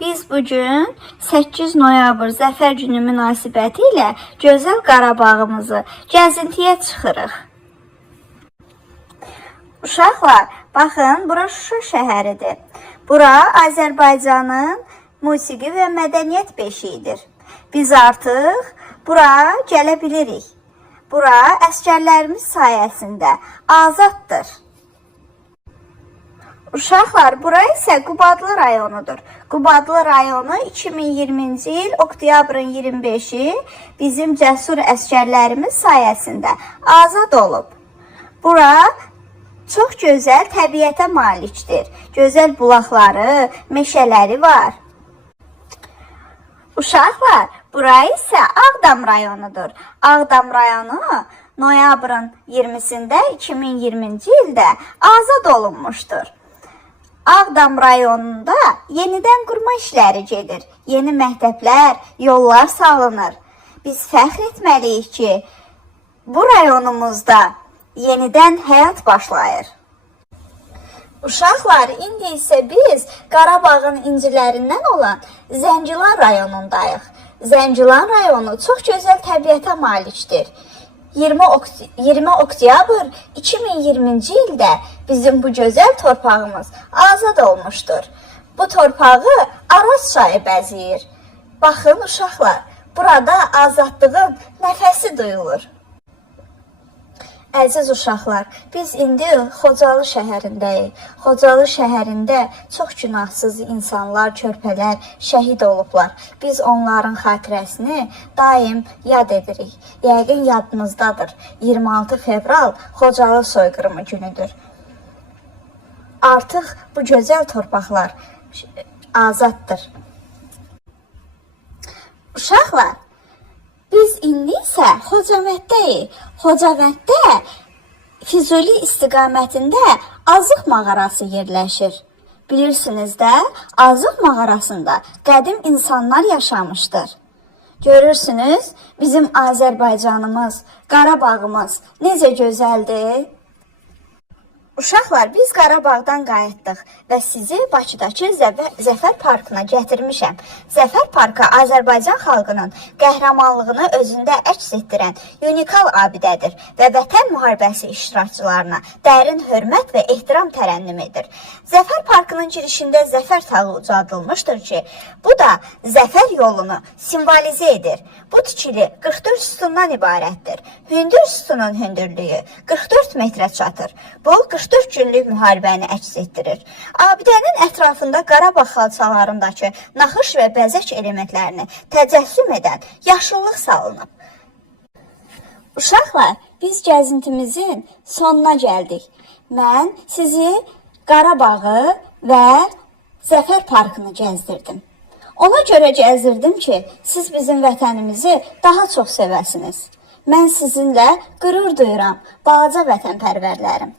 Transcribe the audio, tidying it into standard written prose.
Biz bugün 8 noyabr Zəfər günü münasibəti ilə gözəl Qarabağımızı gəzintiyə çıxırıq. Uşaqlar, baxın, bura Şuşa şəhəridir. Bura Azərbaycanın musiqi və mədəniyyət beşiyidir. Biz artıq bura gələ bilirik. Bura əsgərlərimiz sayəsində azaddır. Uşaqlar, bura isə Qubadlı rayonudur. Qubadlı rayonu 2020-ci il oktyabrın 25-i bizim cəsur əsgərlərimiz sayəsində azad olub. Bura çox gözəl təbiətə malikdir. Gözəl bulaqları, meşələri var. Uşaqlar, bura isə Ağdam rayonudur. Ağdam rayonu noyabrın 20-sində 2020-ci ildə azad olunmuşdur. Ağdam rayonunda yenidən qurma işləri gedir. Yeni məktəblər, yollar salınır. Biz fəxr etməliyik ki, bu rayonumuzda yenidən həyat başlayır. Uşaqlar, indi isə biz Qarabağın incilərindən olan Zəngilan rayonundayıq. Zəngilan rayonu çox gözəl təbiətə malikdir. 20 oktyabr 2020-ci ildə bizim bu gözəl torpağımız azad olmuşdur. Bu torpağı Araz çayı bəzəyir. Baxın uşaqlar, burada azadlığın nəfəsi duyulur. Əziz uşaqlar, biz indi Xocalı şəhərindəyik. Xocalı şəhərində çox günahsız insanlar, körpələr şəhid olublar. Biz onların xatirəsini daim yad edirik. Yəqin yadınızdadır. 26 fevral Xocalı soyqırımı günüdür. Artıq bu gözəl torpaqlar azaddır. Uşaqlar, biz indi isə Xocaməddəyik. Xocamədddə Füzuli istiqamətində Azıq mağarası yerləşir. Bilirsiniz də, Azıq mağarasında qədim insanlar yaşamışdır. Görürsünüz, bizim Azərbaycanımız, Qarabağımız necə gözəldir. Uşaqlar, biz Qarabağdan qayıtdıq və sizi Bakıdakı Zəfər parkına gətirmişəm. Zəfər parkı Azərbaycan xalqının qəhrəmanlığını özündə əks etdirən unikal abidədir və vətən müharibəsi iştirakçılarına dərin hörmət və ehtiram tərənnüm edir. Zəfər parkının girişində Zəfər tağı ucadılmışdır ki, bu da Zəfər yolunu simvolizə edir. Bu tikili 44 sütundan ibarətdir. Hündür sütunun hündürlüyü 44 metrə çatır. Bu 44 günlük müharibəni əks etdirir. Abidənin ətrafında Qarabağ xalçalarındakı naxış və bəzək elementlərini təcəssüm edən yaşıllıq salınıb. Uşaqlar, biz gəzintimizin sonuna gəldik. Mən sizi Qarabağı və Zəfər parkını gəzdirdim. Ona görə gəzdirdim ki, siz bizim vətənimizi daha çox sevəsiniz. Mən sizinlə qürur duyuram, balaca vətənpərvərlərim.